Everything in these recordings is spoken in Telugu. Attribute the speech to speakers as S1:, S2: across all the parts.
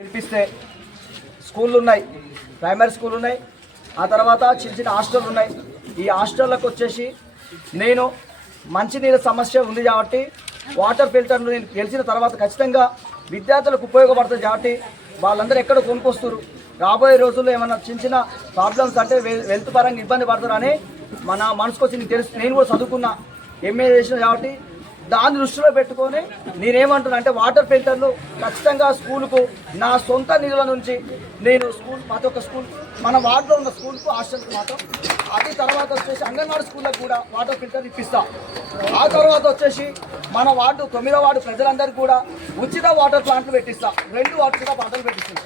S1: పిలిపిస్తే స్కూళ్ళు ఉన్నాయి ప్రైమరీ స్కూల్ ఉన్నాయి ఆ తర్వాత చిన్న చిన్న హాస్టల్ ఉన్నాయి ఈ హాస్టళ్ళకు వచ్చేసి నేను మంచినీళ్ళ సమస్య ఉంది కాబట్టి వాటర్ ఫిల్టర్ను నేను గెలిచిన తర్వాత ఖచ్చితంగా విద్యార్థులకు ఉపయోగపడుతుంది కాబట్టి వాళ్ళందరూ ఎక్కడ కొనుక్కొస్తారు రాబోయే రోజుల్లో ఏమైనా చిన్న చిన్న ప్రాబ్లమ్స్ అంటే వెల్త్ పరంగా ఇబ్బంది పడతారని మన మనసుకొచ్చి నేను తెలుసు నేను కూడా చదువుకున్నా ఎంఏ చేసిన కాబట్టి దాన్ని దృష్టిలో పెట్టుకొని నేనేమంటున్నా అంటే వాటర్ ఫిల్టర్లు ఖచ్చితంగా స్కూల్కు నా సొంత నిధుల నుంచి నేను స్కూల్ ప్రతి ఒక్క స్కూల్ మన వార్డులో ఉన్న స్కూల్కు హాస్టల్కి మాత్రం. అది తర్వాత వచ్చేసి అంగన్వాడీ స్కూళ్ళకు కూడా వాటర్ ఫిల్టర్ ఇప్పిస్తా. ఆ తర్వాత వచ్చేసి మన వార్డు తొమ్మిదో వార్డు ప్రజలందరికీ కూడా ఉచిత వాటర్ ప్లాంట్లు పెట్టిస్తా. రెండు ఉచిత ప్లాంట్లు పెట్టిస్తుంది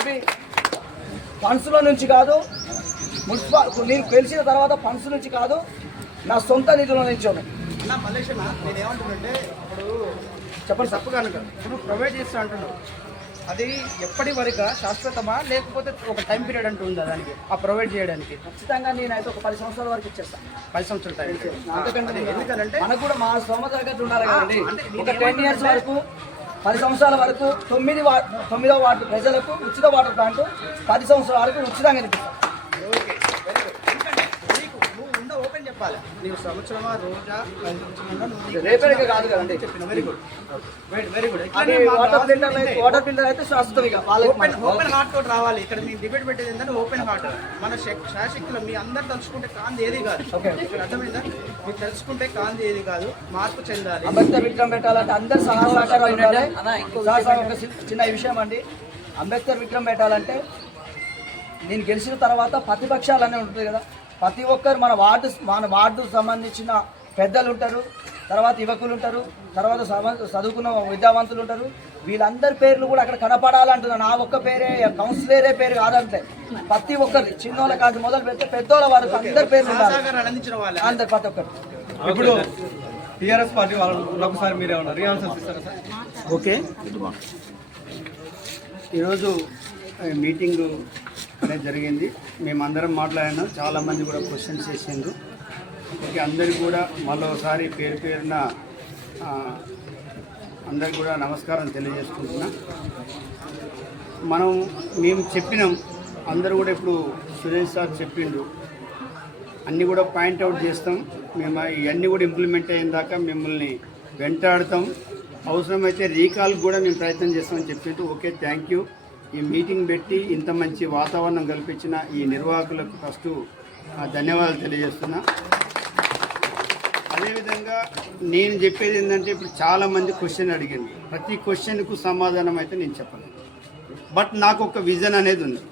S1: అవి ఫండ్స్లో నుంచి కాదు మున్సిపాల్ నేను గెలిచిన తర్వాత ఫండ్స్ నుంచి కాదు నా సొంత నిధుల నుంచి ఉన్నాయి.
S2: అన్న నేను ఏమంటున్నానంటే ఇప్పుడు
S1: చెప్పండి సార్
S2: తప్పు కనుక ఇప్పుడు ప్రొవైడ్ చేస్తా అంటున్నావు అది ఎప్పటి వరకు శాశ్వతమా లేకపోతే ఒక టైం పీరియడ్ అంటూ ఉందా దానికి ఆ ప్రొవైడ్ చేయడానికి?
S1: ఖచ్చితంగా నేనైతే ఒక పది సంవత్సరాల వరకు ఇచ్చేస్తాను
S2: పది సంవత్సరాల టైం
S1: అంతకంటే
S2: అదే, ఎందుకనంటే
S1: మనకు కూడా మా తగ్గట్టు ఉండాలి కదండి. ఒక టెన్ ఇయర్స్ వరకు పది సంవత్సరాల వరకు తొమ్మిది వా తొమ్మిదో వార్డు ప్రజలకు ఉచిత వాటర్ ప్లాంట్ పది సంవత్సరాల వరకు ఉచితంగా ఇప్పిస్తాం.
S2: ఓకే వెరీ గుడ్ ఎందుకంటే నీకు నువ్వు ఉండ ఓపెన్ చెప్పాలి. నీవు సంవత్సరమా రోజా పది సంవత్సరాలా నువ్వు
S1: రేపటికి కాదు కదండి.
S2: చెప్పిన. వెరీ గుడ్ వెరీ గుడ్
S1: అది వాటర్ ఫిల్టర్ అయితే వాటర్ ఫిల్టర్ అయితే శాశ్వతం ఇక వాళ్ళకి
S2: ఓపెన్ ఓపెన్ హార్ట్ తోటి రావాలి. ఇక్కడ మేము డిబేట్ పెట్టేది ఏంటంటే ఓపెన్ హార్ట్ మన శక్- శాశక్తులు మీ అందరు తలుచుకుంటే కాంతి ఏది కాదు. అర్థమైందా? మీరు తెలుసుకుంటే కాంతి ఏది కాదు మార్పు చెందాలి.
S1: అంబేద్కర్ విగ్రహం పెట్టాలంటే అందరు సహా సహకారం చిన్న విషయం అండి. అంబేద్కర్ విగ్రహం పెట్టాలంటే నేను గెలిచిన తర్వాత ప్రతిపక్షాలు అనే ఉంటుంది కదా. ప్రతి ఒక్కరు మన వార్డు మన వార్డు సంబంధించిన పెద్దలు ఉంటారు తర్వాత యువకులు ఉంటారు తర్వాత చదువుకున్న విద్యావంతులు ఉంటారు. వీళ్ళందరి పేర్లు కూడా అక్కడ కనపడాలంటున్నా. నా ఒక్క పేరే కౌన్సిలరే పేరు కాదంటే. ప్రతి ఒక్కరి చిన్నోళ్ళ కాదు మొదలు పెడితే పెద్దోళ్ళ వరకు అందరి పేర్లు అందరు ప్రతి ఒక్కరు.
S3: ఇప్పుడు టీఆర్ఎస్ పార్టీ వాళ్ళు ఒకసారి మీరే ఉన్నారు. రియాన్సర్స్ ఇస్తారా సార్?
S4: ఓకే. ఈరోజు మీటింగు అనేది జరిగింది. మేమందరం మాట్లాడినాం. చాలామంది కూడా క్వశ్చన్స్ చేసిండ్రు. ఓకే అందరు కూడా మరోసారి పేరు పేరున అందరికి కూడా నమస్కారం తెలియజేసుకుంటున్నా. మనం మేము చెప్పినాం. అందరూ కూడా ఇప్పుడు సురేష్ సార్ చెప్పిండు. అన్నీ కూడా పాయింట్అవుట్ చేస్తాం. మేము ఇవన్నీ కూడా ఇంప్లిమెంట్ అయిన దాకా మిమ్మల్ని వెంటాడతాం. అవసరమైతే రీకాల్ కూడా మేము ప్రయత్నం చేస్తామని చెప్పిండు ఓకే థ్యాంక్ యూ ఈ మీటింగ్ పెట్టి ఇంత మంచి వాతావరణం కల్పించిన ఈ నిర్వాహకులకు ఫస్ట్ ధన్యవాదాలు తెలియజేస్తున్నా. అదేవిధంగా నేను చెప్పేది ఏంటంటే ఇప్పుడు చాలామంది క్వశ్చన్ అడిగింది. ప్రతి క్వశ్చన్కు సమాధానం అయితే నేను చెప్పను. బట్ నాకు ఒక విజన్ అనేది ఉంది.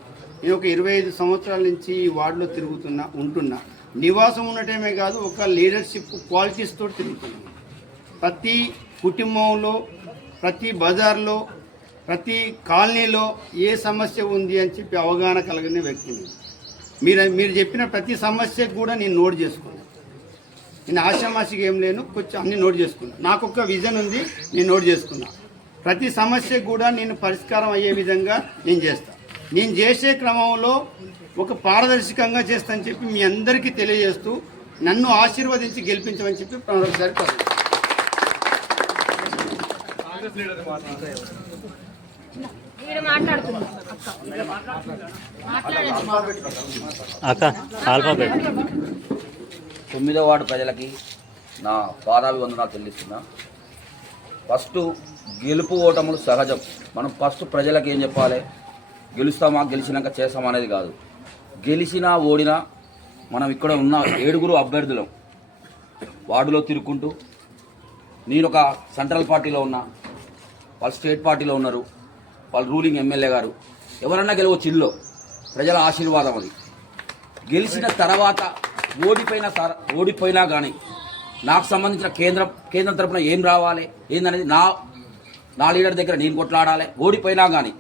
S4: నేను ఒక ఇరవై ఐదు సంవత్సరాల నుంచి ఈ వార్డులో తిరుగుతున్నా ఉంటున్నా. నివాసం ఉండటమే కాదు ఒక లీడర్షిప్ క్వాలిటీస్తో తిరుగుతున్నాను ప్రతి కుటుంబంలో ప్రతి బజార్లో ప్రతి కాలనీలో ఏ సమస్య ఉంది అని చెప్పి అవగాహన కలిగిన వ్యక్తిని మీరు మీరు చెప్పిన ప్రతి సమస్యకు కూడా నేను నోట్ చేసుకున్నాను నేను ఆశామాషిగా ఏం లేను కొంచెం అన్ని నోట్ చేసుకున్నాను నాకు ఒక విజన్ ఉంది నేను నోట్ చేసుకున్నా. ప్రతి సమస్యకు కూడా నేను పరిష్కారం అయ్యే విధంగా నేను చేస్తాను నేను చేసే క్రమంలో ఒక పారదర్శకంగా చేస్తానని చెప్పి మీ అందరికీ తెలియజేస్తూ నన్ను ఆశీర్వదించి గెలిపించమని చెప్పి మరొకసారి
S5: అక్క ఆల్ఫాబెట్.
S6: తొమ్మిదో వార్డు ప్రజలకి నా పాదాభివందనాలు చెల్లిస్తున్నా. ఫస్ట్ గెలుపు ఓటములు సహజం. మనం ఫస్ట్ ప్రజలకు ఏం చెప్పాలి? గెలుస్తామా గెలిచినాక చేస్తామా అనేది కాదు. గెలిచినా ఓడినా మనం ఇక్కడ ఉన్న ఏడుగురు అభ్యర్థులం వార్డులో తిరుక్కుంటూ నేను ఒక సెంట్రల్ పార్టీలో ఉన్నా వాళ్ళు స్టేట్ పార్టీలో ఉన్నారు. వాళ్ళు రూలింగ్ ఎమ్మెల్యే గారు. ఎవరన్నా గెలవచ్చు ఇల్లు. ప్రజల ఆశీర్వాదం అది. గెలిచిన తర్వాత ఓడిపోయిన ఓడిపోయినా కానీ నాకు సంబంధించిన కేంద్రం కేంద్రం తరపున ఏం రావాలి ఏందనేది నా నా లీడర్ దగ్గర నేను కొట్లాడాలి. ఓడిపోయినా కానీ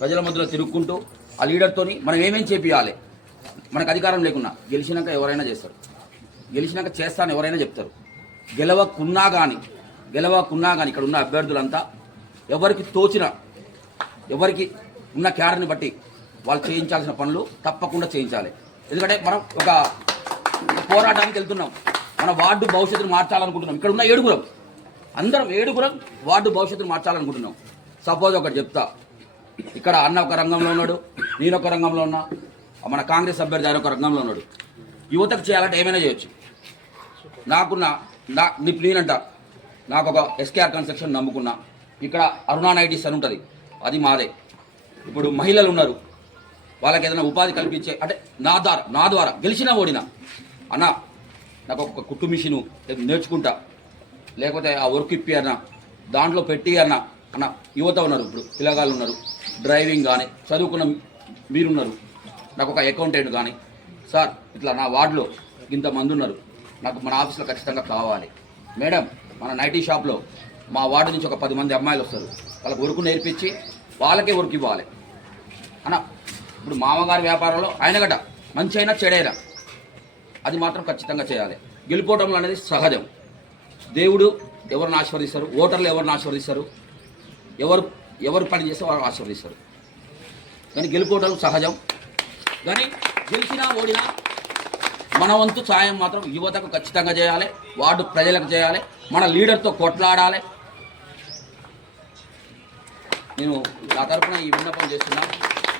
S6: ప్రజల మధ్యలో తిరుక్కుంటూ ఆ లీడర్తోని మనం ఏమేం చేపియాలి? మనకు అధికారం లేకున్నా గెలిచినాక ఎవరైనా చేస్తారు. గెలిచినాక చేస్తాను ఎవరైనా చెప్తారు. గెలవకున్నా కానీ గెలవకున్నా కానీ ఇక్కడ ఉన్న అభ్యర్థులంతా ఎవరికి తోచిన ఎవరికి ఉన్న క్యాడర్ని బట్టి వాళ్ళు చేయించాల్సిన పనులు తప్పకుండా చేయించాలి. ఎందుకంటే మనం ఒక పోరాటానికి వెళ్తున్నాం. మన వార్డు భవిష్యత్తును మార్చాలనుకుంటున్నాం. ఇక్కడ ఉన్న ఏడుగురం. అందరం ఏడుగురం వార్డు భవిష్యత్తును మార్చాలనుకుంటున్నాం. సపోజ్ ఒకటి చెప్తా. ఇక్కడ అన్న ఒక రంగంలో ఉన్నాడు నేను ఒక రంగంలో ఉన్నా మన కాంగ్రెస్ అభ్యర్థి ఆయన ఒక రంగంలో ఉన్నాడు. యువతకు చేయాలంటే ఏమైనా చేయొచ్చు. నాకున్న నా నేనంట నాకు ఒక ఎస్కేఆర్ కన్స్ట్రక్షన్ నమ్ముకున్నా. ఇక్కడ అరుణా నైటీస్ అని ఉంటుంది. అది మాదే. ఇప్పుడు మహిళలు ఉన్నారు. వాళ్ళకి ఏదైనా ఉపాధి కల్పించే అంటే నా ద్వారా నా ద్వారా గెలిచినా ఓడినా. అన్న నాకు ఒక కుట్టు మిషను నేర్చుకుంటా. లేకపోతే ఆ వర్క్ ఇప్పి అన్న దాంట్లో పెట్టి అన్న. అన్న యువత ఉన్నారు ఇప్పుడు పిల్లగాళ్ళు ఉన్నారు. డ్రైవింగ్ కానీ చదువుకున్న మీరున్నారు. నాకు ఒక అకౌంటెంట్ కానీ. సార్ ఇట్లా నా వార్డులో ఇంతమంది ఉన్నారు. నాకు మన ఆఫీస్లో ఖచ్చితంగా కావాలి. మేడం మన నైటీ షాప్లో మా వార్డు నుంచి ఒక పది మంది అమ్మాయిలు వస్తారు. వాళ్ళకి వరకు నేర్పించి వాళ్ళకే ఉరికి ఇవ్వాలి. అన్న ఇప్పుడు మామగారి వ్యాపారంలో ఆయన గట మంచి అయినా చెడైనా అది మాత్రం ఖచ్చితంగా చేయాలి. గెలుపోవటంలో అనేది సహజం. దేవుడు ఎవరిని ఆశీర్వదిస్తారు? ఓటర్లు ఎవరిని ఆశీర్వదిస్తారు? ఎవరు ఎవరు పని చేస్తే వారు ఆశీర్వదిస్తారు. కానీ గెలుపోవటం సహజం. కానీ గెలిచినా ఓడినా మన వంతు సాయం మాత్రం యువతకు ఖచ్చితంగా చేయాలి. వార్డు ప్రజలకు చేయాలి. మన లీడర్తో కొట్లాడాలి. నేను నా తరపున ఈ విన్నపం చేస్తున్నా.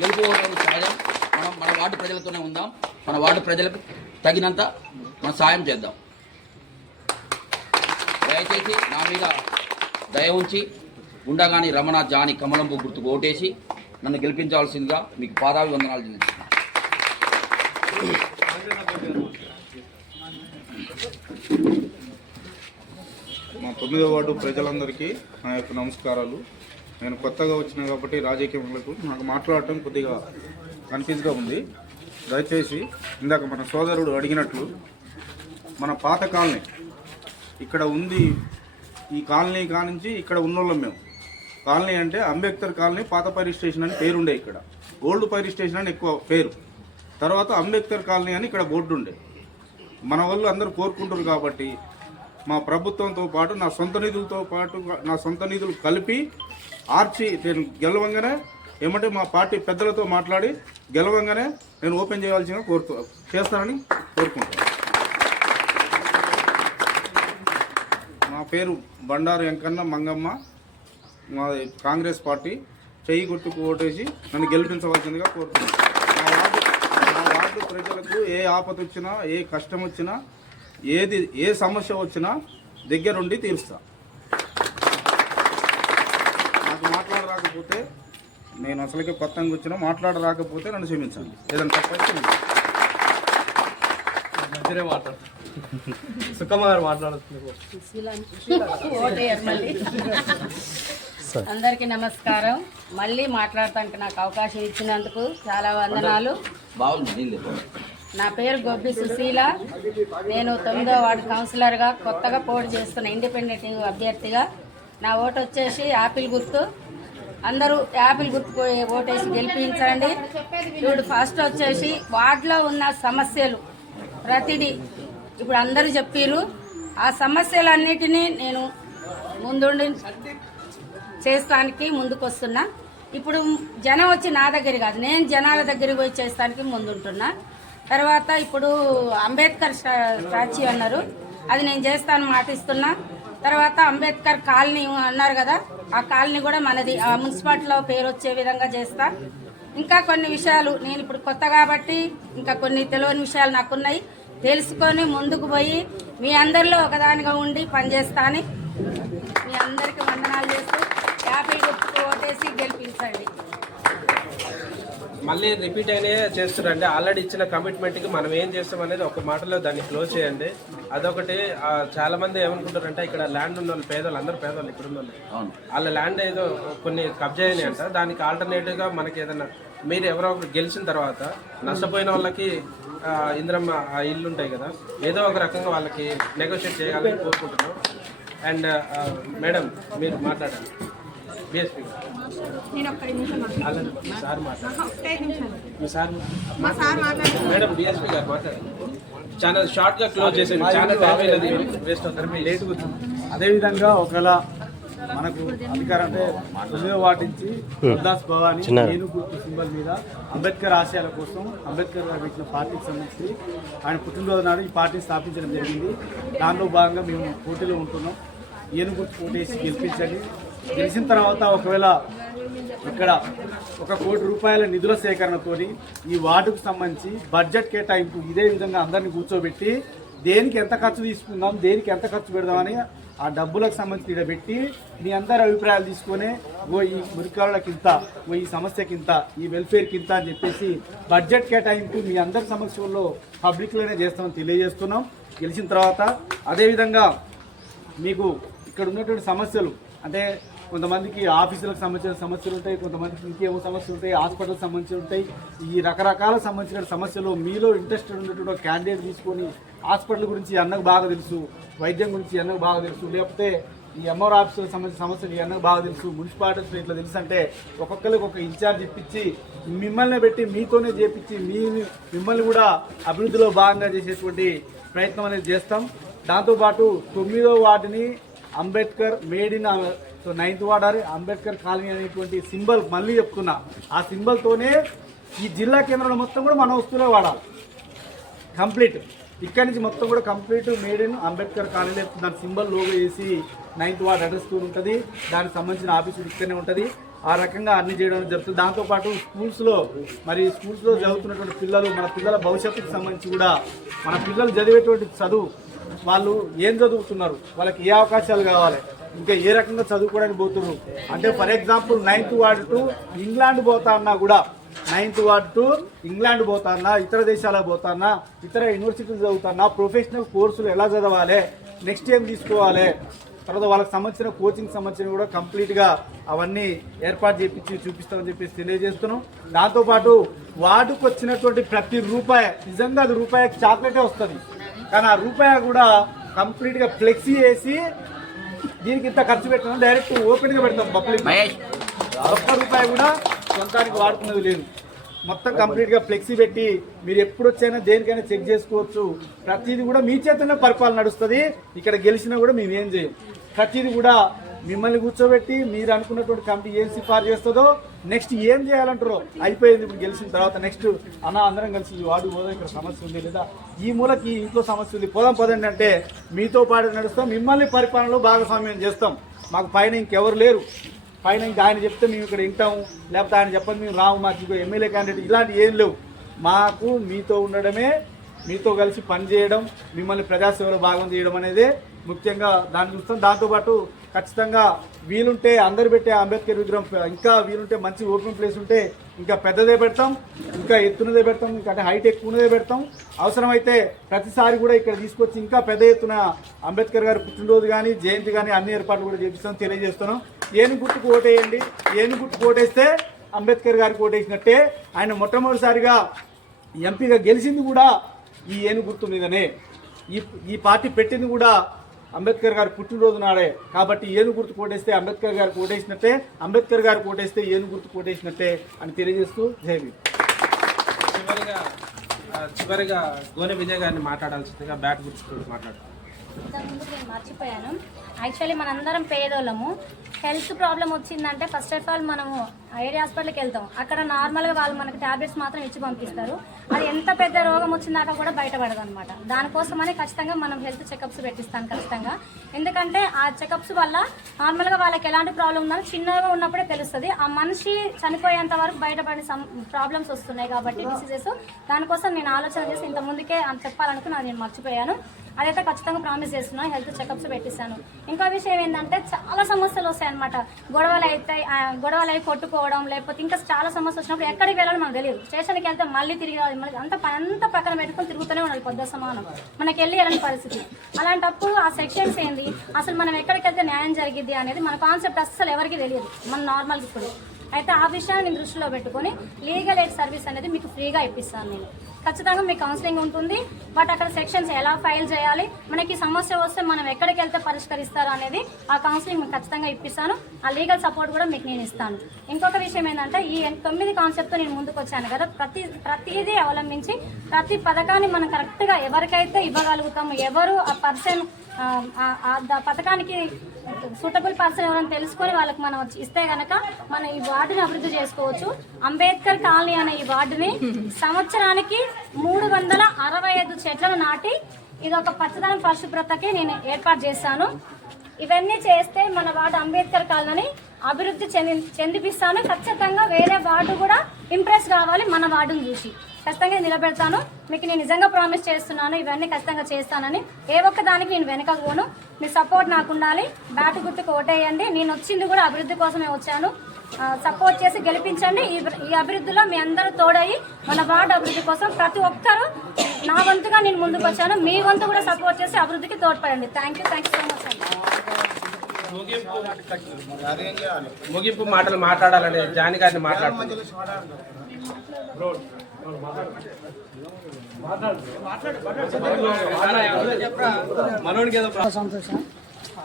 S6: గెలుపుకోవడం సహాయం మనం మన వార్డు ప్రజలతోనే ఉందాం. మన వార్డు ప్రజలకు తగినంత మన సాయం చేద్దాం. దయచేసి నా మీద దయ ఉంచి ఉండగాని రమణ జాని కమలంపు గుర్తుకు ఓటేసి నన్ను గెలిపించాల్సిందిగా మీకు పాదావి వందనాలు చెల్లిస్తున్నాను.
S7: మా తొమ్మిదో వార్డు ప్రజలందరికీ నా యొక్క నమస్కారాలు. నేను కొత్తగా వచ్చిన కాబట్టి రాజకీయములకు నాకు మాట్లాడటం కొద్దిగా కన్ఫ్యూజ్గా ఉంది. దయచేసి ఇందాక మన సోదరుడు అడిగినట్లు మన పాత కాలనీ ఇక్కడ ఉంది ఈ కాలనీ కానించి ఇక్కడ ఉన్నోళ్ళం మేము. కాలనీ అంటే అంబేద్కర్ కాలనీ పాత ఫైర్ స్టేషన్ అని పేరుండే ఇక్కడ. ఓల్డ్ ఫైర్ స్టేషన్ అని ఎక్కువ పేరు. తర్వాత అంబేద్కర్ కాలనీ అని ఇక్కడ బోర్డు ఉండే. మన వాళ్ళు అందరూ కోరుకుంటారు కాబట్టి మా ప్రభుత్వంతో పాటు నా సొంత నిధులతో పాటు నా సొంత నిధులు కలిపి ఆర్చి నేను గెలవంగానే ఏమంటే మా పార్టీ పెద్దలతో మాట్లాడి గెలవంగానే నేను ఓపెన్ చేయాల్సిన కోరుతూ చేస్తానని కోరుకుంటాను మా పేరు బండారు వెంకన్న మంగమ్మ. మా కాంగ్రెస్ పార్టీ. చెయ్యి గుర్తుకు ఓటేసి నన్ను గెలిపించవలసిందిగా కోరుతున్నాను. మా వార్డు వార్డు ప్రజలకు ఏ ఆపద వచ్చినా ఏ కష్టం వచ్చినా ఏది ఏ సమస్య వచ్చినా దగ్గరుండి తీరుస్తాను నాకు మాట్లాడరాకపోతే నేను అసలుకే కొత్తగా వచ్చినా మాట్లాడరాకపోతే నన్ను క్షమించండి. ఏదైనా తప్పైతే.
S3: మధ్యనే మాట్లాడతారు సుఖమ్మ గారు మాట్లాడుతున్నారు
S8: అందరికీ నమస్కారం. మళ్ళీ మాట్లాడటానికి నాకు అవకాశం ఇచ్చినందుకు చాలా వందనాలు. నా పేరు గొబ్బి సుశీల. నేను తొమ్మిదో వార్డు కౌన్సిలర్గా కొత్తగా పోటీ చేస్తున్న ఇండిపెండెంట్ అభ్యర్థిగా. నా ఓటు వచ్చేసి యాపిల్ గుర్తు. అందరూ యాపిల్ గుర్తుకు ఓటేసి గెలిపించండి. ఇప్పుడు ఫస్ట్ వచ్చేసి వార్డులో ఉన్న సమస్యలు ప్రతిదీ ఇప్పుడు అందరూ చెప్పారు ఆ సమస్యలన్నిటినీ నేను ముందుండి చేస్తానికి ముందుకొస్తున్నా. ఇప్పుడు జనం వచ్చి నా దగ్గర కాదు నేను జనాల దగ్గరికి పోయి చేస్తానికి ముందుంటున్నా. తర్వాత ఇప్పుడు అంబేద్కర్ స్టా- స్టాచ్యూ అన్నారు. అది నేను చేస్తాను మాటిస్తున్నా. తర్వాత అంబేద్కర్ కాలనీ అన్నారు కదా ఆ కాలనీ కూడా మనది. ఆ మున్సిపాలిటీలో పేరు వచ్చే విధంగా చేస్తా. ఇంకా కొన్ని విషయాలు నేను ఇప్పుడు కొత్త కాబట్టి ఇంకా కొన్ని తెలియని విషయాలు నాకున్నాయి. తెలుసుకొని ముందుకు పోయి మీ అందరిలో ఒకదానిగా ఉండి పనిచేస్తా అని మీ అందరికీ వందనాలు చేస్తూ యాభై గుర్తుకు ఓటేసి గెలిపించండి.
S9: మళ్ళీ రిపీట్ అయినా చేస్తున్నారండి ఆల్రెడీ ఇచ్చిన కమిట్మెంట్కి మనం ఏం చేస్తాం అనేది ఒక మాటలో దాన్ని క్లోజ్ చేయండి. అదొకటి చాలా మంది ఏమనుకుంటారంటే ఇక్కడ ల్యాండ్ ఉన్న వాళ్ళు పేదలు అందరు పేదలు ఇక్కడ ఉన్న వాళ్ళు. ల్యాండ్ ఏదో కొన్ని కబ్జా అయినాయి అంట. దానికి ఆల్టర్నేటివ్గా మనకి ఏదైనా మీరు ఎవరో ఒకరు గెలిచిన తర్వాత నష్టపోయిన వాళ్ళకి ఇందిరమ్మ ఆ ఇల్లు ఉంటాయి కదా ఏదో ఒక రకంగా వాళ్ళకి నెగోషియేట్ చేయాలని కోరుకుంటున్నాం. అండ్ మేడం మీరు మాట్లాడండి. సార్ మాట్లాడండి. మీ సార్ మేడం డిఎస్పీ గారు మాట్లాడండి. చాలా షార్ట్గా క్లోజ్ చాలా టైం అయినది వేస్ట్ అవుతుంది. లేట్
S10: అదేవిధంగా ఒకవేళ మనకు అధికారం అంటే తొమ్మిదో వాటి నుంచి ఉల్లాస్ భవాని నేను గుర్తు సింబల్ మీద అంబేద్కర్ ఆశయాల కోసం అంబేద్కర్ గారు పెట్టిన పార్టీకి సంబంధించి ఆయన పుట్టినరోజు నాడు ఈ పార్టీని స్థాపించడం జరిగింది. దానిలో భాగంగా మేము పోటీలో ఉంటున్నాం. ఏను గుర్తు పోటేసి గెలిపించండి. గెలిచిన తర్వాత ఒకవేళ ఇక్కడ ఒక కోటి రూపాయల నిధుల సేకరణతోని ఈ వార్డుకు సంబంధించి బడ్జెట్ కేటాయింపు ఇదే విధంగా అందరిని కూర్చోబెట్టి దేనికి ఎంత ఖర్చు తీసుకుందాం దేనికి ఎంత ఖర్చు పెడదామని ఆ డబ్బులకు సంబంధించి ఇక్కడ పెట్టి మీ అందరి అభిప్రాయాలు తీసుకొని ఓ ఈ మురికాళ్ళకి ఇంత ఓ ఈ సమస్యకి ఇంత ఈ వెల్ఫేర్కి ఇంత అని చెప్పేసి బడ్జెట్ కేటాయింపు మీ అందరి సమస్యల్లో పబ్లిక్లోనే చేస్తామని తెలియజేస్తున్నాం. గెలిచిన తర్వాత అదేవిధంగా మీకు ఇక్కడ ఉన్నటువంటి సమస్యలు అంటే కొంతమందికి ఆఫీసులకు సంబంధించిన సమస్యలు ఉంటాయి కొంతమందికి ఇంకేమో సమస్యలు ఉంటాయి హాస్పిటల్కి సంబంధించి ఉంటాయి. ఈ రకరకాల సంబంధించిన సమస్యలు మీలో ఇంట్రెస్టెడ్ ఉన్నటువంటి క్యాండిడేట్ తీసుకొని హాస్పిటల్ గురించి అన్నకు బాగా తెలుసు వైద్యం గురించి అన్నకు బాగా తెలుసు లేకపోతే ఈ ఎంఆర్ ఆఫీసులకు సంబంధించిన సమస్యలు అన్నకు బాగా తెలుసు మున్సిపాలిటీస్లో ఇట్లా తెలుసు అంటే ఒక్కొక్కరికి ఒక ఇన్ఛార్జ్ ఇప్పించి మిమ్మల్ని పెట్టి మీతోనే చేపించి మీ మిమ్మల్ని కూడా అభివృద్ధిలో భాగంగా చేసేటువంటి ప్రయత్నం అనేది చేస్తాం. దాంతోపాటు తొమ్మిదో వార్డుని Ambedkar made in so ninth ward Ambedkar colony అనేటువంటి సింబల్ మళ్ళీ చెప్తున్నా. ఆ సింబల్తోనే ఈ జిల్లా కేంద్రంలో మొత్తం కూడా మన వస్తువులే వాడాలి. కంప్లీట్. ఇక్కడి నుంచి మొత్తం కూడా complete made in Ambedkar colony దాని సింబల్ లోగో వేసి నైన్త్ వార్డ్ అడ్రస్ కూడా ఉంటుంది. దానికి సంబంధించిన ఆఫీసు ఇక్కడనే ఉంటుంది. ఆ రకంగా అన్ని చేయడం జరుగుతుంది. దాంతోపాటు స్కూల్స్లో మరి స్కూల్స్లో చదువుతున్నటువంటి పిల్లలు మన పిల్లల భవిష్యత్తుకు సంబంధించి కూడా మన పిల్లలు చదివేటువంటి చదువు వాళ్ళు ఏం చదువుతున్నారు? వాళ్ళకి ఏ అవకాశాలు కావాలి? ఇంకా ఏ రకంగా చదువుకోవడానికి పోతున్నారు అంటే for example ninth ward to England పోతా అన్నా కూడా నైన్త్ వార్డ్ టు ఇంగ్లాండ్ పోతానా ఇతర దేశాలకు పోతానా ఇతర యూనివర్సిటీలు చదువుతానా ప్రొఫెషనల్ కోర్సులు ఎలా చదవాలి? నెక్స్ట్ ఏం తీసుకోవాలి? తర్వాత వాళ్ళకి సంబంధించిన కోచింగ్ సంబంధించిన కూడా కంప్లీట్గా అవన్నీ ఏర్పాటు చేపించి చూపిస్తామని చెప్పేసి తెలియజేస్తున్నాం. దాంతోపాటు వార్డుకు వచ్చినటువంటి ప్రతి రూపాయి నిజంగా అది రూపాయి చాక్లెటే వస్తుంది. కానీ ఆ రూపాయి కూడా కంప్లీట్గా ఫ్లెక్సీ వేసి దీనికి ఇంత ఖర్చు పెట్టడం డైరెక్ట్ ఓపెన్గా పెడతాం పబ్లిక్ ఒక్క రూపాయి కూడా సొంతానికి వాడుకున్నది లేదు. మొత్తం కంప్లీట్గా ఫ్లెక్సీ పెట్టి మీరు ఎప్పుడు వచ్చైనా దేనికైనా చెక్ చేసుకోవచ్చు. ప్రతిదీ కూడా మీ చేతనే పరిపాలన నడుస్తుంది. ఇక్కడ గెలిచినా కూడా మేము ఏం చేయం. ప్రతిదీ కూడా మిమ్మల్ని కూర్చోబెట్టి మీరు అనుకున్నటువంటి కమిటీ ఏం సిఫారు చేస్తుందో నెక్స్ట్ ఏం చేయాలంటారో అయిపోయింది ఇప్పుడు గెలిచిన తర్వాత నెక్స్ట్ అన్న అందరం కలిసి వాడు పోదాం ఇక్కడ సమస్య ఉంది. లేదా ఈ మూలకి ఈ ఇంట్లో సమస్య ఉంది పోదాం పోదండి అంటే మీతో పాటు నడుస్తాం మిమ్మల్ని పరిపాలనలో భాగస్వామ్యం చేస్తాం. మాకు పైన ఇంకెవరు లేరు. పైన ఇంకా ఆయన చెప్తే మేము ఇక్కడ వింటాము. లేకపోతే ఆయన చెప్పండి మేము రాము మాకు ఇంకో ఎమ్మెల్యే క్యాండిడేట్ ఇలాంటి ఏం లేవు. మాకు మీతో ఉండడమే మీతో కలిసి పనిచేయడం మిమ్మల్ని ప్రజాసేవలో భాగం చేయడం అనేది ముఖ్యంగా దాన్ని చూస్తాం. దాంతోపాటు ఖచ్చితంగా వీలుంటే అందరు పెట్టే అంబేద్కర్ విగ్రహం ఇంకా వీలుంటే మంచి ఓపెన్ ప్లేస్ ఉంటే ఇంకా పెద్దదే పెడతాం ఇంకా ఎత్తునదే పెడతాం ఇంకా అంటే హైట్ ఎక్కువనదే పెడతాం. అవసరమైతే ప్రతిసారి కూడా ఇక్కడ తీసుకొచ్చి ఇంకా పెద్ద ఎత్తున అంబేద్కర్ గారి పుట్టినరోజు కానీ జయంతి కానీ అన్ని ఏర్పాట్లు కూడా చేపిస్తాం తెలియజేస్తున్నాం. ఏను గుర్తుకు ఓటేయండి. ఏను గుర్తుకు ఓటేస్తే అంబేద్కర్ గారికి ఓటేసినట్టే. ఆయన మొట్టమొదటిసారిగా ఎంపీగా గెలిచింది కూడా ఈ ఏను గుర్తు మీదనే. ఈ ఈ పార్టీ పెట్టింది కూడా అంబేద్కర్ గారి పుట్టినరోజు నాడే. కాబట్టి ఏను గుర్తు కోటేస్తే అంబేద్కర్ గారికి ఓటేసినట్టే అంబేద్కర్ గారికి ఓటేస్తే ఏను గుర్తు కోటేసినట్టే అని తెలియజేస్తూ జై భీమ్.
S9: చివరిగా చివరిగా గోనె విజయ్ గారిని మాట్లాడాల్సిందిగా బ్యాట్ గురించి మాట్లాడతాం
S11: ఇంతకుముందు నేను మర్చిపోయాను. యాక్చువల్లీ మనందరం పేదోళ్ళము. హెల్త్ ప్రాబ్లం వచ్చిందంటే ఫస్ట్ ఆఫ్ ఆల్ మనము ఐడి హాస్పిటల్కి వెళ్తాం. అక్కడ నార్మల్గా వాళ్ళు మనకి టాబ్లెట్స్ మాత్రం ఇచ్చి పంపిస్తారు. అది ఎంత పెద్ద రోగం వచ్చిందాక కూడా బయటపడదు అనమాట దానికోసమని ఖచ్చితంగా మనం హెల్త్ చెకప్స్ పెట్టిస్తాం ఖచ్చితంగా. ఎందుకంటే ఆ చెకప్స్ వల్ల నార్మల్గా వాళ్ళకి ఎలాంటి ప్రాబ్లం ఉందని చిన్నగా ఉన్నప్పుడే తెలుస్తుంది. ఆ మనిషి చనిపోయేంత వరకు బయటపడే ప్రాబ్లమ్స్ వస్తున్నాయి కాబట్టి డిసీజెస్. దానికోసం నేను ఆలోచన చేసి ఇంత ముందుకే అని చెప్పాలనుకుని నేను మర్చిపోయాను. అదైతే ఖచ్చితంగా ప్రామిస్ చేస్తున్నాను హెల్త్ చెకప్స్ పెట్టిస్తాను ఇంకో విషయం ఏంటంటే చాలా సమస్యలు వస్తాయి అనమాట గొడవలు అవుతాయి గొడవలు అయి కొట్టుకోవడం లేకపోతే ఇంకా చాలా సమస్యలు వచ్చినప్పుడు ఎక్కడికి వెళ్ళాలో మనకు తెలియదు. స్టేషన్కి వెళ్తే మళ్ళీ తిరిగి రావాలి. మళ్ళీ అంత అంత పక్కన పెట్టుకొని తిరుగుతూనే ఉండాలి పొద్దు సమానం. మనకి వెళ్ళి వెళ్ళని పరిస్థితి? అలాంటప్పుడు ఆ సెక్షన్స్ ఏంది? అసలు మనం ఎక్కడికి వెళ్తే న్యాయం జరిగిద్ది అనేది మన కాన్సెప్ట్ అస్సలు ఎవరికి తెలియదు. మన నార్మల్ ఇప్పుడు. అయితే ఆ విషయాన్ని నేను దృష్టిలో పెట్టుకొని లీగల్ ఎయిడ్ సర్వీస్ అనేది మీకు ఫ్రీగా ఇప్పిస్తాను నేను. ఖచ్చితంగా మీకు కౌన్సిలింగ్ ఉంటుంది బట్ అక్కడ సెక్షన్స్ ఎలా ఫైల్ చేయాలి మనకి సమస్య వస్తే మనం ఎక్కడికి వెళ్తే పరిష్కరిస్తారు అనేది ఆ కౌన్సిలింగ్ మీకు ఖచ్చితంగా ఇప్పిస్తాను. ఆ లీగల్ సపోర్ట్ కూడా మీకు నేను ఇస్తాను. ఇంకొక విషయం ఏంటంటే ఈ తొమ్మిది కాన్సెప్ట్తో నేను ముందుకు వచ్చాను కదా ప్రతి ప్రతిదీ అవలంబించి ప్రతి పథకాన్ని మనం కరెక్ట్గా ఎవరికైతే ఇవ్వగలుగుతామో ఎవరు ఆ పర్సన్ పథకానికి సూటబుల్ పర్సన్ ఎవరైనా తెలుసుకొని వాళ్ళకి మనం వచ్చి ఇస్తే గనక మనం ఈ వార్డుని అభివృద్ధి చేసుకోవచ్చు. అంబేద్కర్ కాలనీ అనే ఈ వార్డుని సంవత్సరానికి మూడు వందల అరవై ఐదు చెట్లను నాటి ఇది ఒక పచ్చదనం పరిశుభ్రతకి నేను ఏర్పాటు చేశాను. ఇవన్నీ చేస్తే మన వార్డు అంబేద్కర్ కాలనీ అభివృద్ధి చెంది చెందిపిస్తాను. ఖచ్చితంగా వేరే వార్డు కూడా ఇంప్రెస్ కావాలి మన వార్డును చూసి. ఖచ్చితంగా నిలబెడతాను. మీకు నేను నిజంగా ప్రామిస్ చేస్తున్నాను ఇవన్నీ ఖచ్చితంగా చేస్తానని. ఏ ఒక్క దానికి నేను వెనక పోను. మీ సపోర్ట్ నాకు ఉండాలి. బ్యాట్ గుర్తుకు ఓటేయండి. నేను వచ్చింది కూడా అభివృద్ధి కోసమే వచ్చాను. సపోర్ట్ చేసి గెలిపించండి. ఈ అభివృద్ధిలో మీ అందరూ తోడయి మన వార్డు అభివృద్ధి కోసం ప్రతి ఒక్కరూ నా వంతుగా నేను ముందుకు వచ్చాను. మీ వంతు కూడా సపోర్ట్ చేసి అభివృద్ధికి తోడ్పడండి. Thank you thank you so much అండి
S9: ముగింపు ముగింపు మాటలు మాట్లాడాలని జాని గారిని మాట్లాడుతున్నాను.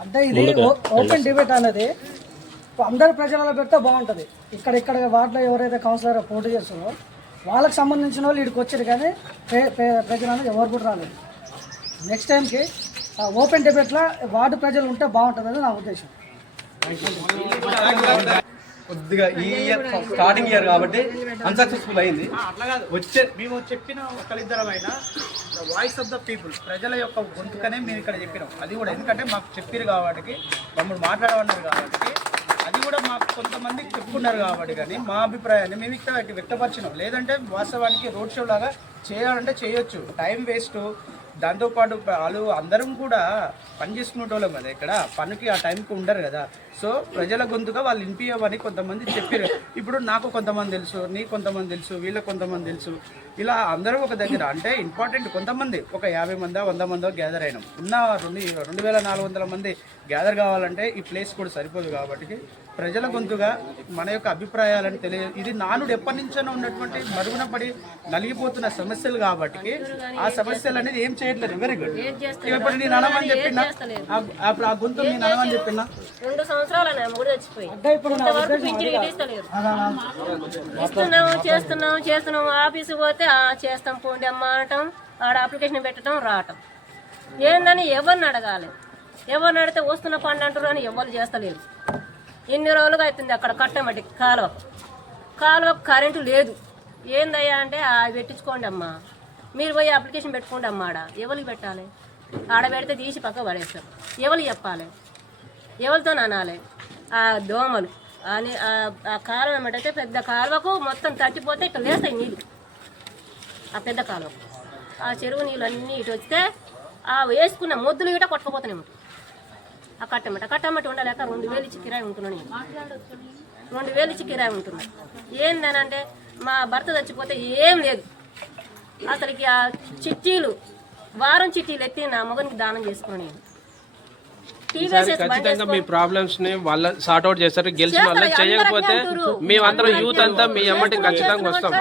S12: అంటే ఇది ఓపెన్ డిబేట్ అనేది అందరు ప్రజలలో పెడితే బాగుంటుంది. ఇక్కడ ఇక్కడ వార్డులో ఎవరైతే కౌన్సిలర్ పోటీ చేస్తున్నారో వాళ్ళకి సంబంధించిన వాళ్ళు ఇక్కడికి వచ్చారు కానీ ప్రజలు అనేది ఎవరు కూడా రాలేదు. నెక్స్ట్ టైంకి ఓపెన్ డిబేట్లో వార్డు ప్రజలు ఉంటే బాగుంటుంది నా ఉద్దేశం.
S3: కొద్దిగా ఈ ఇయర్ స్టార్టింగ్ ఇయర్ కాబట్టి అన్సక్సెస్ఫుల్ అయింది.
S2: అట్లా కాదు. వచ్చే మేము చెప్పిన ఒకరిద్దరమైనా వాయిస్ ఆఫ్ ద పీపుల్ ప్రజల యొక్క గొంతుకనే మేము ఇక్కడ చెప్పినాం. అది కూడా ఎందుకంటే మాకు చెప్పారు కాబట్టి మమ్మల్ని మాట్లాడమన్నారు కాబట్టి అది కూడా మాకు కొంతమంది చెప్పుకున్నారు కాబట్టి కానీ మా అభిప్రాయాన్ని మేము ఇక్కడ వ్యక్తపరిచినాం. లేదంటే వాస్తవానికి రోడ్ షో లాగా చేయాలంటే చేయొచ్చు. టైం వేస్ట్ దాంతోపాటు వాళ్ళు అందరం కూడా పని చేసుకునేటోళ్ళం కదా ఇక్కడ. పనికి ఆ టైంకి ఉండరు కదా. సో ప్రజల గొంతుగా వాళ్ళు వినిపించమని కొంతమంది చెప్పారు ఇప్పుడు నాకు కొంతమంది తెలుసు నీ కొంతమంది తెలుసు వీళ్ళకి కొంతమంది తెలుసు. ఇలా అందరం ఒక దగ్గర. అంటే ఇంపార్టెంట్ కొంతమంది. ఒక యాభై మందో వంద మందో గ్యాదర్ అయినాం. ఉన్న రెండు రెండు వేల నాలుగు వందల మంది గ్యాదర్ కావాలంటే ఈ ప్లేస్ కూడా సరిపోదు కాబట్టి ప్రజల గొంతుగా మన యొక్క అభిప్రాయాలను తెలియ ఇది నానుడు ఎప్పటి నుంచో ఉన్నటువంటి మరుగున పడి నలిగిపోతున్న సమస్యలు కాబట్టి ఆ సమస్యలు అనేది ఏం చేయట్లేదు. వెరీ గుడ్ ఇప్పుడు నేను అనమని చెప్పిన? ఆ గొంతు నేను అనమని చెప్పిన?
S13: రెండు సంవత్సరాలు నా మొగుడు చచ్చిపోయి.
S12: అంటే ఇప్పుడు నా ఉద్దేశం అది కాదు.
S13: ఇస్తలేరు.
S12: అలా
S13: ఇస్తున్నాము చేస్తున్నాము చేస్తున్నాము ఆఫీసు పోతే ఆ చేస్తాం పోండి అమ్మ అనటం ఆడ అప్లికేషన్ పెట్టడం రావటం. ఏందని ఎవరిని అడగాలి? ఎవరిని అడిగితే వస్తున్న పండు అంటారు అని ఎవరు చేస్తలేరు. ఎన్ని రోజులుగా అవుతుంది అక్కడ కట్టమటి కాలువ. కాలువ కరెంటు లేదు. ఏందయ్యా అంటే ఆ పెట్టించుకోండి అమ్మా. మీరు పోయి అప్లికేషన్ పెట్టుకోండి అమ్మా ఆడ. ఎవరికి పెట్టాలి? ఆడ పెడితే తీసి పక్క పడేస్తారు. ఎవరికి చెప్పాలి? ఎవరితో అనాలి? ఆ దోమలు. అని ఆ- కాలువ అయితే పెద్ద కాలువకు మొత్తం తట్టిపోతే ఇక్కడ లేస్తాయి నీళ్ళు ఆ పెద్ద కాలువకు. ఆ చెరువు నీళ్ళు అన్నీ ఇటు వస్తే ఆ వేసుకున్న మొద్దులు గిట కొట్టుకుపోతున్నాయి ఆ కట్టమట. కట్టమట ఉండలేక రెండు వేలు ఇచ్చి కిరాయి ఉంటున్నాను నేను. రెండు వేలు ఇచ్చి కిరాయి ఉంటున్నా. ఏందనంటే మా భర్త చచ్చిపోతే ఏం లేదు. అసలుకి ఆ చిట్టీలు వారం చిట్టీలు ఎత్తి నా మగనికి దానం చేసుకున్నాను నేను.
S9: ఖచ్చితంగా మీ ప్రాబ్లమ్స్ని వాళ్ళ సార్ట్ అవుట్ చేస్తారు గెలిచిన వాళ్ళ చేయకపోతే. మేమందరం యూత్ అంతా మీ ఎమ్మటి ఖచ్చితంగా వస్తాం.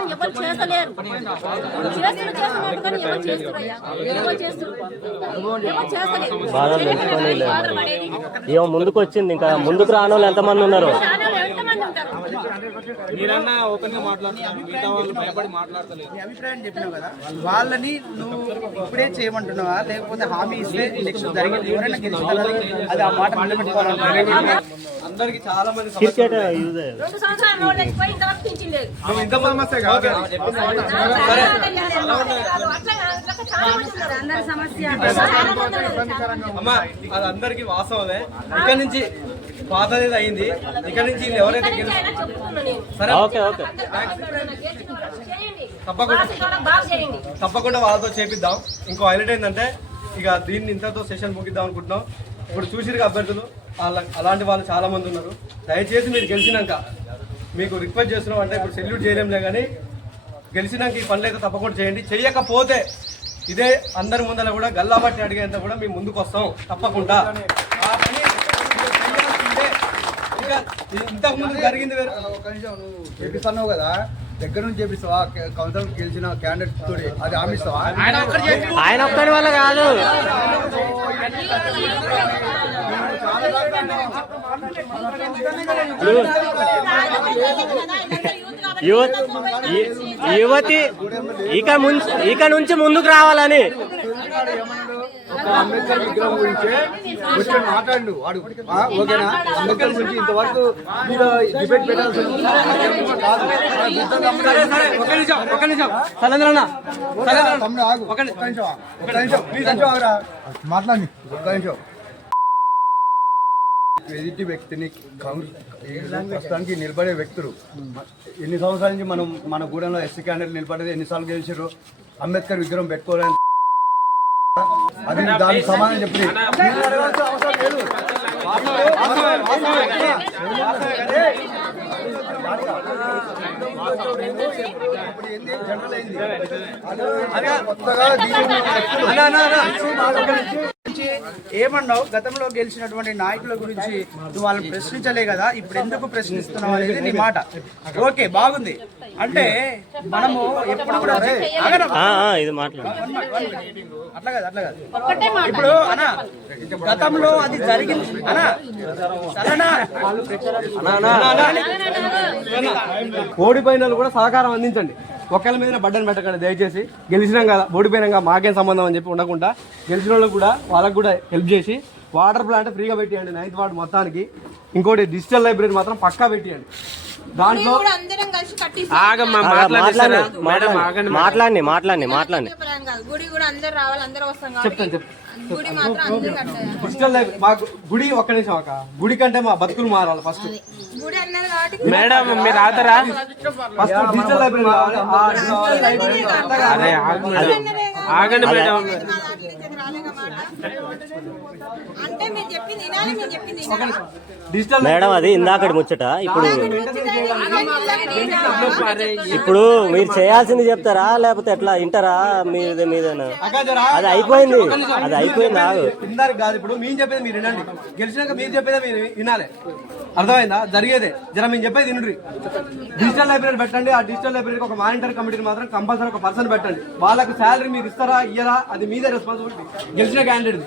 S13: బాధపడేది?
S5: ఏమో ముందుకు వచ్చింది ఇంకా ముందుకు రాని వాళ్ళు ఎంతమంది ఉన్నారు?
S3: మీరన్నా ఓపెన్గా మాట్లాడుతున్నారు. మిగతా వాళ్ళు భయపడి మాట్లాడతలేదు.
S2: నీ అభిప్రాయం చెప్పినావు కదా వాళ్ళని నువ్వు ఇప్పుడే చేయమంటున్నావా? లేకపోతే హామీ ఇస్తే నెక్స్ట్ జరిగింది. ఎవరైనా గెలిచిన అది ఆ మాట నిలబెట్టుకోవాలనుకుంటున్నావా
S3: అందరికి చాలా మంది సమస్య అమ్మా అది అందరికి వాస్తవమే. ఇక్కడ నుంచి పాతది అయింది. ఇక్కడ నుంచి ఎవరైతే గెలుస్తారో
S13: చెప్తున్నా నేను.
S3: సరే.
S5: ఓకే
S3: తప్పకుండా.
S13: బాగా చేయండి
S3: తప్పకుండా వాళ్ళతో చేపిద్దాం. ఇంకో హైలైట్ ఏంటంటే ఇక దీన్ని ఇంతతో సెషన్ ముగిద్దాం అనుకుంటున్నాం. ఇప్పుడు చూసిరు అభ్యర్థులు. వాళ్ళ అలాంటి వాళ్ళు చాలా మంది ఉన్నారు. దయచేసి మీరు గెలిచినాక మీకు రిక్వెస్ట్ చేస్తున్నాం అంటే ఇప్పుడు సెల్యూట్ చేయలేంలే కానీ గెలిచినాక ఈ పనులు అయితే తప్పకుండా చేయండి. చేయకపోతే ఇదే అందరి ముందర కూడా గల్లాబట్టి అడిగేంత కూడా మేము ముందుకు వస్తాం తప్పకుండా.
S14: చేపిస్తున్నావు కదా దగ్గర నుంచి చేపిస్తావా? కౌన్సిల్ గెలిచిన క్యాండిడేట్ తోటి అది హామీస్తావా
S5: ఆయన ఒక్కడి వల్ల కాదు. యువత ఇక ముంచి ఇక నుంచి ముందుకు రావాలని.
S14: అంబేద్కర్ విగ్రహం గురించి వచ్చి మాట్లాడు వాడు. ఓకేనా? అంబేద్కర్ గురించి ఇంతవరకు మీరు డిబేట్ పెట్టాల్సి మాట్లాడి ఒక్క నిమిషం.
S3: ఎదుటి వ్యక్తిని ప్రస్తుతానికి నిలబడే వ్యక్తులు. ఎన్ని సంవత్సరాల నుంచి మనం మన గూడెంలో ఎస్సీ క్యాండిడేట్ నిలబడేది ఎన్నిసార్లు గెలిచారు? అంబేద్కర్ విగ్రహం పెట్టుకోవాలని అది దానికి సమాధానం చెప్పి అవసరం లేదు జనరల్ అయింది. కొత్తగా
S2: ఏమన్నావు? గతంలో గెలిచినటువంటి నాయకుల గురించి నువ్వు వాళ్ళని ప్రశ్నించలే కదా. ఇప్పుడు ఎందుకు ప్రశ్నిస్తున్నావు అనేది నీ మాట. ఓకే బాగుంది. అంటే మనము ఎప్పుడు కూడా ఆగరా?
S5: ఆ, ఆ, ఇది మాట్లాడు.
S2: అట్లా కాదు అట్లా కాదు. ఇప్పుడు అనా గతంలో అది జరిగింది. అనా సరేనా?
S3: ఓడిపోయిన వాళ్ళు కూడా సహకారం అందించండి. ఒకళ్ళ మీద బడ్డను పెట్టకండి దయచేసి. గెలిచినాం కదా ఓడిపోయినాం కదా మాకేం సంబంధం అని చెప్పి ఉండకుండా గెలిచిన వాళ్ళకి కూడా వాళ్ళకు కూడా హెల్ప్ చేసి వాటర్ ప్లాంట్ ఫ్రీగా పెట్టియండి నైన్త్ వార్డు మొత్తానికి. ఇంకోటి డిజిటల్ లైబ్రరీ మాత్రం పక్కా పెట్టియండి. దాంట్లో
S15: అందరం కలిసి కట్టి
S9: ఆగమ్మా
S5: ఆగా,
S9: మాట్లాడిస్తారా
S5: మాట్లాడండి
S9: మేడం
S5: మాట్లాడండి.
S9: ఆగండి
S5: మాట్లాడండి.
S15: గుడి కూడా అందరు రావాలి అందరూ వస్తాం
S3: చెప్తాను డిజిటల్ లైబ్రరీ మాకు గుడి ఒక్క నిమిషం ఒక గుడి కంటే మా బతుకులు మారాలి ఫస్ట్
S9: మేడం మీరు ఆదరా
S3: ఫస్ట్ డిజిటల్ లైబ్రరీ కావాలి ఆ డిజిటల్ లైబ్రరీ
S9: అదే ఆగు. మేడం ఆగండి మేడం
S15: మా దాంట్లో నుంచి రాలేగా మాట అంటే మీరు చెప్పింది వినాలి మీరు చెప్పింది వినాలి?
S3: డిజిటల్
S5: మేడం అది ఇందాకటి ముచ్చట. ఇప్పుడు ఇప్పుడు మీరు చేయాల్సింది చెప్తారా? లేకపోతే ఎట్లా? వింటారా? మీద మీదనా? అది అయిపోయింది. అది అయిపోయింది ఆగు.
S3: కాదు ఇప్పుడు మేము చెప్పేది మీరు వినండి. గెలిచినాక మీరు చెప్పేది మీరు వినాలి. అర్థమైందా? జరిగేదే. జర మేము చెప్పేది వినండి డిజిటల్ లైబ్రరీ పెట్టండి. ఆ డిజిటల్ లైబ్రరీకి ఒక మానిటర్ కమిటీని మాత్రం కంపల్సరీ ఒక పర్సన్ పెట్టండి. వాళ్ళకి శాలరీ మీరు ఇస్తారా ఇయ్యరా? అది మీదే రెస్పాన్సిబిలిటీ గెలిచిన క్యాండిడేట్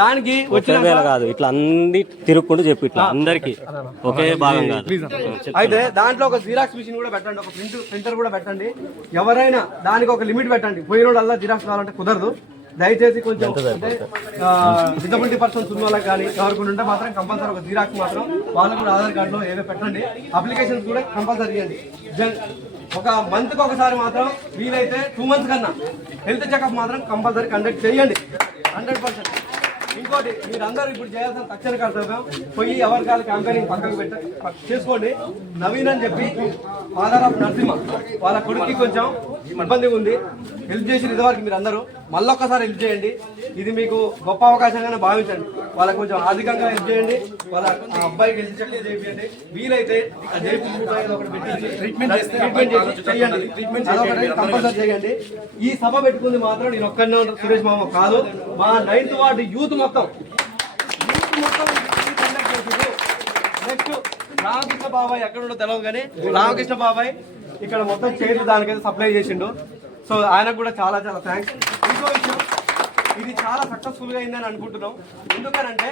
S3: దానికి వచ్చిన
S5: కాదు. ఇట్లా అన్ని తిరుక్కుంటూ చెప్పు ఇట్లా. అందరికి ఒకే భాగం కాదు.
S3: అయితే దాంట్లో ఒక జిరాక్స్ మిషన్ కూడా పెట్టండి. ఒక ప్రింట్ ప్రింటర్ కూడా పెట్టండి. ఎవరైనా దానికి ఒక లిమిట్ పెట్టండి. పోయినోడల్లా జిరాక్స్ కావాలంటే కుదరదు. దయచేసి కొంచెం డిజబిలిటీ పర్సన్స్ ఉన్న వాళ్ళకి కానీ ఎవరికి ఉంటే మాత్రం కంపల్సరీ ఒక జిరాక్స్ మాత్రం వాళ్ళకు కూడా ఆధార్ కార్డులో ఏదో పెట్టండి. అప్లికేషన్స్ కూడా కంపల్సరీ ఇవ్వండి జన్- ఒక మంత్కి ఒకసారి మాత్రం వీలైతే టూ మంత్స్ కన్నా హెల్త్ చెకప్ మాత్రం కంపల్సరీ కండక్ట్ చేయండి. హండ్రెడ్ పర్సెంట్ ఇంకోటి మీరందరూ ఇప్పుడు చేయాల్సిన తక్షణ కర్తవ్యం పోయి ఎవరి కాదు క్యాంపెయినింగ్ పక్కకు పెట్ట చేసుకోండి. నవీన్ అని చెప్పి ఫాదర్ ఆఫ్ నరసింహ వాళ్ళ కొడుక్కి కొంచెం ఇబ్బందిగా ఉంది. హెల్ప్ చేసి ఇదివరకు మీరు అందరూ మళ్ళొక్కసారి హెల్ప్ చేయండి. ఇది మీకు గొప్ప అవకాశంగానే భావించండి. వాళ్ళకి కొంచెం ఆర్థికంగా హెల్ప్ చేయండి. వాళ్ళ ఆ అబ్బాయికి హెల్ప్ చెక్ చేయండి. వీలైతే ట్రీట్మెంట్ చేయండి. కంపల్సరీ చేయండి. ఈ సభ పెట్టుకుంది మాత్రం నేను ఒక్కనే సురేష్ మామ కాదు. మా నైన్త్ వార్డు యూత్ మొత్తం. యూత్ మొత్తం నెక్స్ట్ రామకృష్ణ బాబాయ్ ఎక్కడ ఉండో తెలియదు కానీ రామకృష్ణ బాబాయ్ ఇక్కడ మొత్తం చైర్లు దానికైతే సప్లై చేసిండు. సో ఆయనకు కూడా చాలా చాలా థ్యాంక్స్ ఇది చాలా సక్సెస్ఫుల్గా అయిందని అనుకుంటున్నాం. ఎందుకనంటే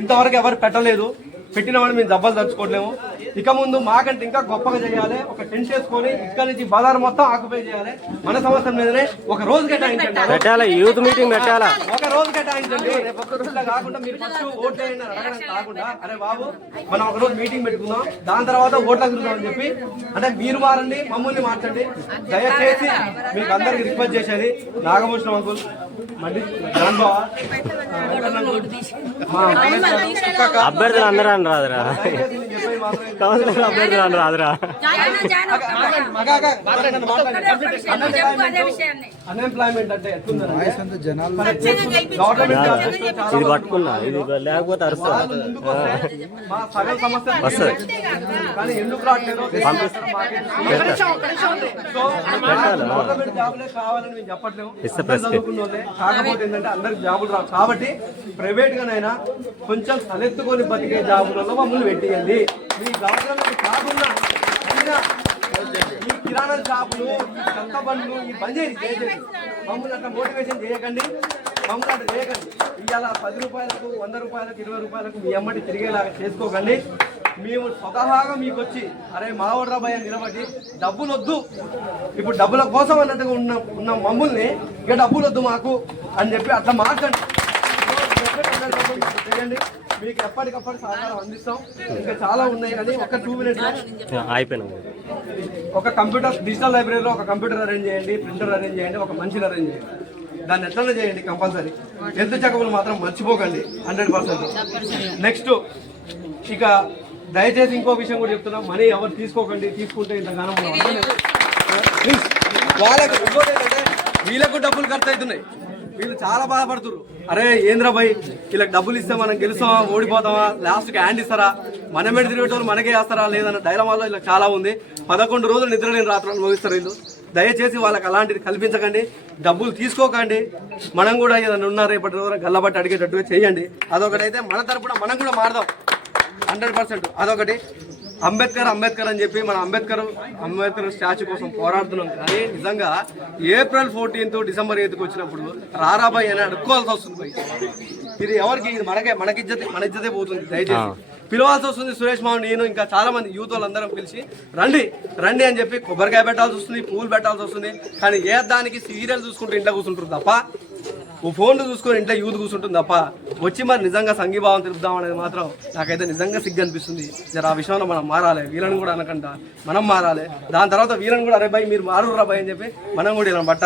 S3: ఇంతవరకు ఎవరు పెట్టలేదు. పెట్టిన వాళ్ళు మేము దెబ్బలు తలుచుకోవట్లేము ఇక ముందు మాకంటే ఇంకా గొప్పగా చేయాలి. ఒక టెంట్ వేసుకొని ఇక్కడ నుంచి బజార్ మొత్తం ఆక్యుపై చేయాలి. మన సంవత్సరం మీదనే ఒక రోజు కేటాయించండి.
S5: పెట్టాలా? యూత్ మీటింగ్ పెట్టాలా?
S3: ఒక రోజు కేటాయించండి. ఇట్లా కాకుండా మీరు ఫస్ట్ ఓట్ చేయండి అని అడగడం కాకుండా అరే బాబు మనం ఒక రోజు మీటింగ్ పెట్టుకుందాం. దాని తర్వాత చూద్దాం అని చెప్పి అంటే మీరు మారండి మమ్మల్ని మార్చండి. దయచేసి మీకు అందరికి రిక్వెస్ట్ చేసేది నాగభూషణం అంకుల్ మళ్ళీ
S5: అభ్యర్థులు అందరూ అని రాదురా కౌన్సిలర్ అభ్యర్థులు అని రాదురా.
S3: అన్ఎంప్లాయ్మెంట్ అంటే
S5: ఇది పట్టుకున్నా ఇది లేకపోతే అరుస్తా. వస్తుంది. ఇస్తే ప్రెస్.
S3: కాకపోతే ఏంటంటే అందరికి జాబులు రావు. కాబట్టి ప్రైవేట్ గానైనా కొంచెం తలెత్తుకొని బతికే జాబులలో మమ్మల్ని పెట్టియండి. మీ గవర్నమెంట్ కాకుండా అయినా ఈ కిరాణా షాపులు చంత బండ్లు ఈ బంద్ చేయండి దయచేసి మమ్మల్ని అట్లా మోటివేషన్ చేయకండి. మమ్మల్ని అట్లా చేయకండి. ఇవాళ పది రూపాయలకు వంద రూపాయలకు ఇరవై రూపాయలకు మీ అమ్మటి తిరిగేలాగా చేసుకోకండి. మేము స్వతహాగా మీకు వచ్చి అరే మా భయ నిలబడి డబ్బులు వద్దు ఇప్పుడు డబ్బుల కోసం అన్నట్టుగా ఉన్న ఉన్న మమ్మల్ని ఇక డబ్బులు వద్దు మాకు అని చెప్పి అట్లా మాట్లాడండి చేయండి మీకు ఎప్పటికప్పుడు సహకారం అందిస్తాం. ఇంకా చాలా ఉన్నాయి కానీ ఒక టూ మినిట్స్
S5: అయిపోయినా.
S3: ఒక కంప్యూటర్ డిజిటల్ లైబ్రరీలో ఒక కంప్యూటర్ అరేంజ్ చేయండి ప్రింటర్ అరేంజ్ చేయండి ఒక మనిషిని అరేంజ్ చేయండి. దాన్ని ఎట్లనే చేయండి కంపల్సరీ హెల్త్ చెకప్లు మాత్రం మర్చిపోకండి హండ్రెడ్ పర్సెంట్ నెక్స్ట్ ఇక దయచేసి ఇంకో విషయం కూడా చెప్తున్నా. మనీ ఎవరు తీసుకోకండి తీసుకుంటే ఇంతగానో మనం అందరం ప్లీజ్ వాళ్ళకు వీళ్ళకు డబ్బులు ఖర్చు అవుతున్నాయి. వీళ్ళు చాలా బాధపడుతున్నారు. అరే ఏంద్రబాయ్ వీళ్ళకి డబ్బులు ఇస్తే మనం గెలుస్తామా ఓడిపోతామా? లాస్ట్కి హ్యాండ్ ఇస్తారా? మనమే తిరిగేటోళ్ళు మనకే వేస్తారా లేదన్న డైలమాలో ఇలా చాలా ఉంది. పదకొండు రోజులు నిద్ర లేని రాత్రులు అనుభవిస్తారు వీళ్ళు. దయచేసి వాళ్ళకి అలాంటిది కల్పించకండి. డబ్బులు తీసుకోకండి. మనం కూడా ఏదైనా ఉన్నా రేపటి రోజున గల్లబట్టి అడిగేటట్టుగా చేయండి. అదొకటైతే మన తరపున మనం కూడా మారదాం. Hundred percent. అదొకటి. అంబేద్కర్ అంబేద్కర్ అని చెప్పి మన అంబేద్కర్ అంబేద్కర్ స్టాచ్యూ కోసం పోరాడుతున్నాం. కానీ నిజంగా ఏప్రిల్ ఫోర్టీన్త్ డిసెంబర్ ఎయిత్కి వచ్చినప్పుడు రారాబాయ్ అని అడుక్కోవాల్సి వస్తుంది. ఇది ఎవరికి ఇది మనకే మనకి ఇజ్జతే మన ఇజ్జతే పోతుంది దయచేసి. పిలవాల్సి వస్తుంది సురేష్ మామ నేను ఇంకా చాలా మంది యూత్ వాళ్ళందరం పిలిచి రండి రండి అని చెప్పి కొబ్బరికాయ పెట్టాల్సి వస్తుంది పూలు పెట్టాల్సి వస్తుంది. కానీ ఏ దానికి సీరియల్ చూసుకుంటూ ఇంట్లో కూర్చుంటారు తప్ప ఓ ఫోన్లు చూసుకొని ఇంట్లో యూత్ కూర్చుంటుంది తప్ప వచ్చి మరి నిజంగా సంఘీభావం తెలుపుదాం అనేది మాత్రం నాకైతే నిజంగా సిగ్గు అనిపిస్తుంది. జర ఆ విషయంలో మనం మారాలి. వీళ్ళని కూడా అనకుండా మనం మారాలి. దాని తర్వాత వీళ్ళని కూడా అరే భయ్ మీరు మారురా భయ్ అని చెప్పి మనం కూడా ఇలా బట్ట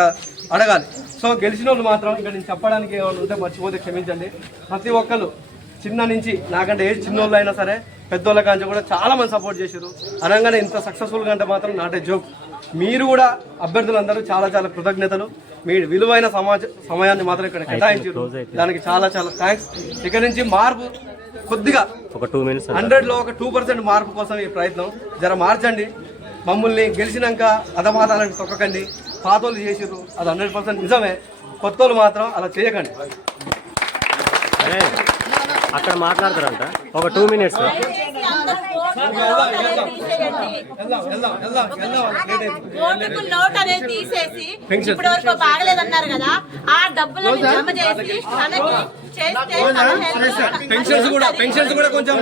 S3: అడగాలి. సో గెలిచిన వాళ్ళు మాత్రం ఇక్కడ నేను చెప్పడానికి ఏమైనా ఉంటే మర్చిపోతే క్షమించండి. ప్రతి ఒక్కరు చిన్న నుంచి నాకంటే ఏ చిన్నోళ్ళు అయినా సరే పెద్దోళ్ళ కాంచి కూడా చాలా మంది సపోర్ట్ చేశారు. అనగానే ఇంత సక్సెస్ఫుల్గా అంటే మాత్రం నాటే జోక్. మీరు కూడా అభ్యర్థులందరూ చాలా చాలా కృతజ్ఞతలు. మీ విలువైన సమాజ సమయాన్ని మాత్రం ఇక్కడ కేటాయించారు. దానికి చాలా చాలా థ్యాంక్స్ ఇక నుంచి మార్పు కొద్దిగా
S5: ఒక టూ మినిట్స్
S3: హండ్రెడ్లో ఒక టూ పర్సెంట్ మార్పు కోసం ఈ ప్రయత్నం. జర మార్చండి. మమ్మల్ని గెలిచినాక అధమాదాలని తొక్కకండి. పాతోళ్ళు చేసిర్రు అది హండ్రెడ్ పర్సెంట్ నిజమే. కొత్తోళ్ళు మాత్రం అలా చేయకండి.
S5: అక్కడ మాట్లాడతారంట. ఒక టూ మినిట్స్
S15: నోట్ అనేది వరకు కదా
S3: పెన్షన్స్ కూడా పెన్షన్స్ కూడా కొంచెం